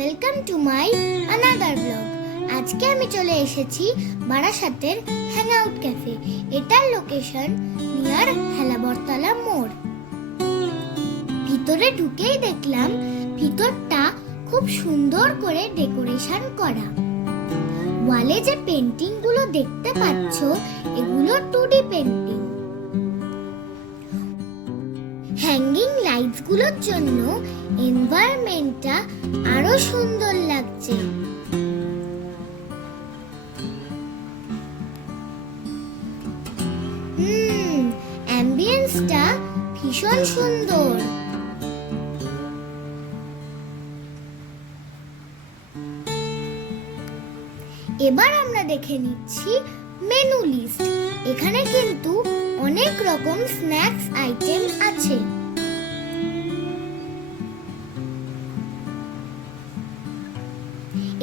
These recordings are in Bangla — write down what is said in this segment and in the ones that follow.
Welcome to my another blog. আজকে আমি চলে এসেছি বারাসাতের হ্যাংআউট ক্যাফে। এটার লোকেশন নিয়ার হেলাবরতলা মোড়। ভিতরে ঢুকেই দেখলাম ভিতরটা খুব সুন্দর করে ডেকোরেশন করা। ওয়ালে যে পেন্টিং গুলো দেখতে পাচ্ছ এগুলো 2D পেন্টিং। হ্যাঙ্গিং লাইটস গুলোর জন্য এনভায়রনমেন্টটা আরো সুন্দর লাগছে। অ্যাম্বিয়েন্সটা ভীষণ সুন্দর। এবার আমরা দেখে নিচ্ছি মেনু লিস্ট। এখানে কিন্তু অনেক রকম স্ন্যাক্স আইটেম আছে।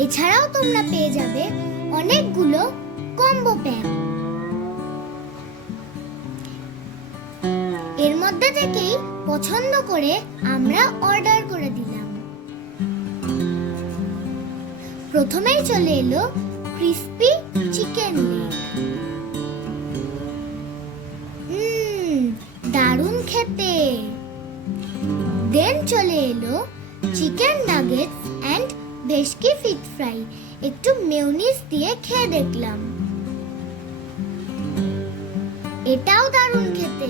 এছাড়াও তোমরা পেয়ে যাবে অনেকগুলো কম্বো প্যাক। এর মধ্যে থেকেই পছন্দ করে আমরা অর্ডার করে দিলাম। প্রথমেই চলে এলো ক্রিসপি চিকেন লেগ। দারুণ খেতে। দেন চলে এলো chicken nuggets and bhetki fish fry. একটু মেয়োনিজ দিয়ে খেয়ে দেখলাম, এটাও দারুণ খেতে।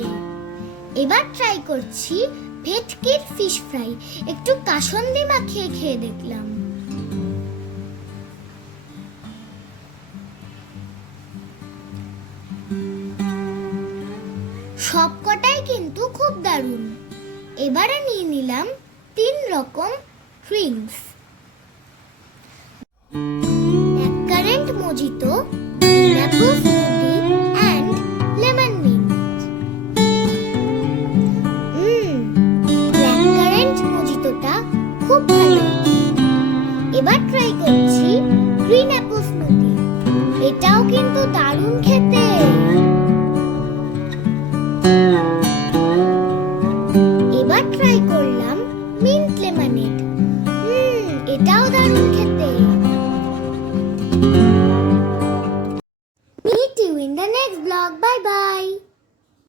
এবার ট্রাই করছি ভেটকির ফিশ ফ্রাই। একটু কাসুন্দি মাখিয়ে খেয়ে দেখলাম। সবকটাই কিন্তু খুব দারুণ। এবারে নিয়ে নিলাম 3 রকম drinks. Blackcurrant mojito, mango smoothie and lemon mint. Blackcurrant মোজিতোটা খুব ভালো। এবার ট্রাই করছি গ্রিন অ্যাপল স্মুদি। এটাও কিন্তু দারুণ খেতে। এবার ট্রাই করলাম মিন্ট লেমনেড। এটাও দারুণ খেতে।